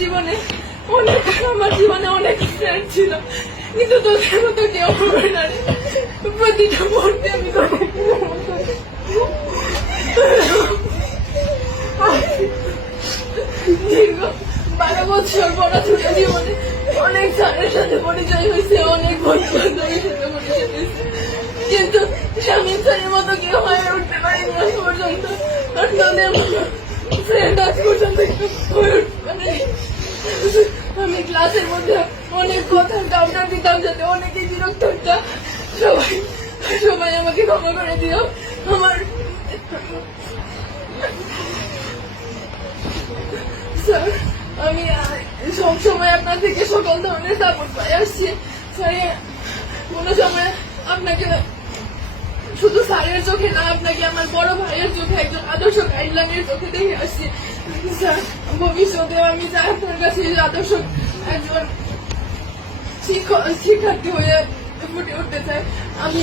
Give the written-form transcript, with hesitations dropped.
জীবনে অনেক ফ্রেন্ড ছিল, কিন্তু তোদের মতো কেউ হবে না রে। প্রতিটা মুহূর্তে আমি দীর্ঘ 12 বছর পড়াশোনা জীবনে অনেক স্যারের সাথে পরিচয় হয়েছে, অনেক বন্ধু বান্ধবের সাথে পরিচয় হয়েছে, কিন্তু শামীম স্যারের মতো কেউ হয়ে উঠতে পারেনি আজ পর্যন্ত। আর তোদের ফ্রেন্ড আজ পর্যন্ত হয়ে উঠতে পারেনি। আমি ক্লাসের মধ্যে অনেক কথা কাউন্টার দিতাম, যাতে অনেকেই বিরক্ত হতো। সবাই আমাকে ক্ষমা করে দিও। আমার স্যার, আমি সবসময় আপনার থেকে সকল ধরনের সাপোর্ট পাই আসছি স্যার। কোনো সময় আপনাকে শুধু স্যারের চোখে না, আপনাকে আমার বড় ভাইয়ের চোখে, একজন আদর্শ গাইডলাইনের চোখে দেখে আসছি স্যার। ভবিষ্যতে আমি চাই আপনার কাছে আদর্শ একজন শিক্ষার্থী হয়ে ফুটে উঠতে চাই। আমি